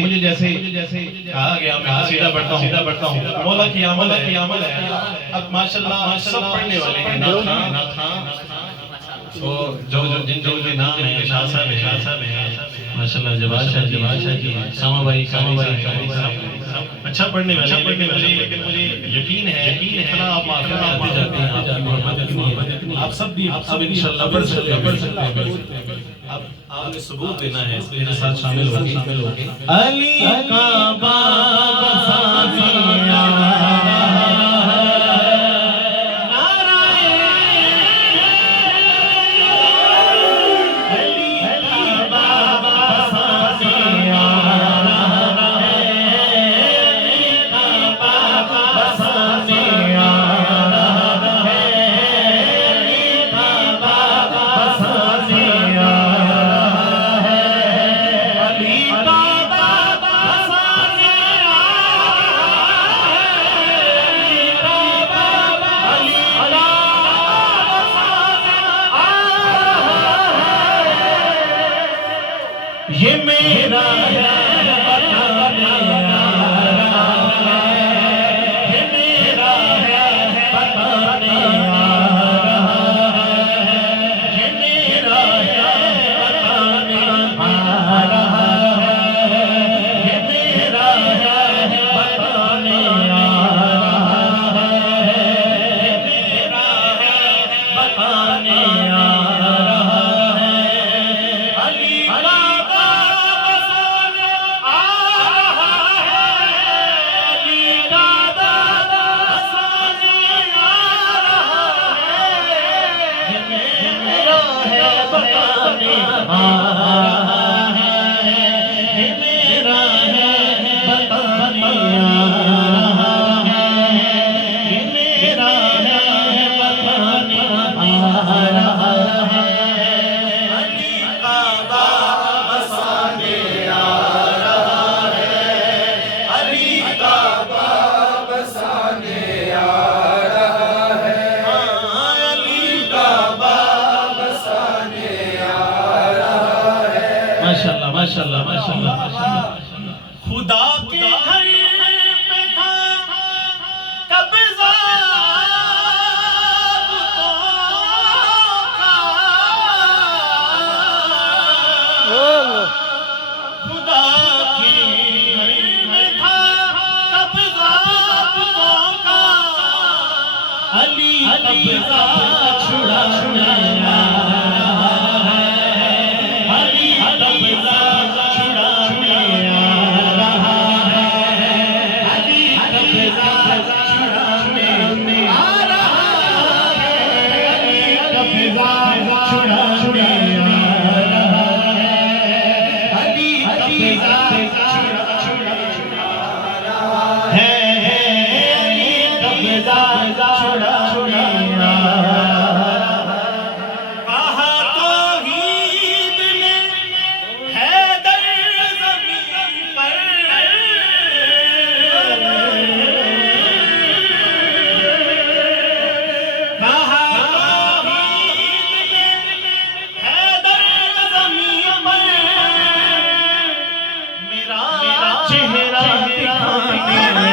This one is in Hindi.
मुझे जैसे कहा गया मैं सीधा बढ़ता हूँ मौला की अमल है। अब माशाल्लाह सब पढ़ने वाले हैं ना तो जो नाम है शाह साहब है माशाल्लाह जवाद शाह जी सामा भाई अच्छा पढ़ने वाले हैं। लेकिन मुझे यकीन है इतना आप माफिया आते जाते हैं आप सब इंशाल्लाह पढ़ सकते हैं। अब आपने सबूत देना है मेरे साथ शामिल होंगे। अली का बाबा साजिया ये मेरा है बताने आ रहा है, ये मेरा है बताने आ रहा है, ये मेरा है बताने आ रहा है, ये मेरा है बताने आ रहा है, ये मेरा है बताने आ रहा है। अली माशाल्लाह खुदा के घर पे था कब्जा खुदा के घर में था कब्जा का अली कब्जा छुड़ाया चेहरा दिखाने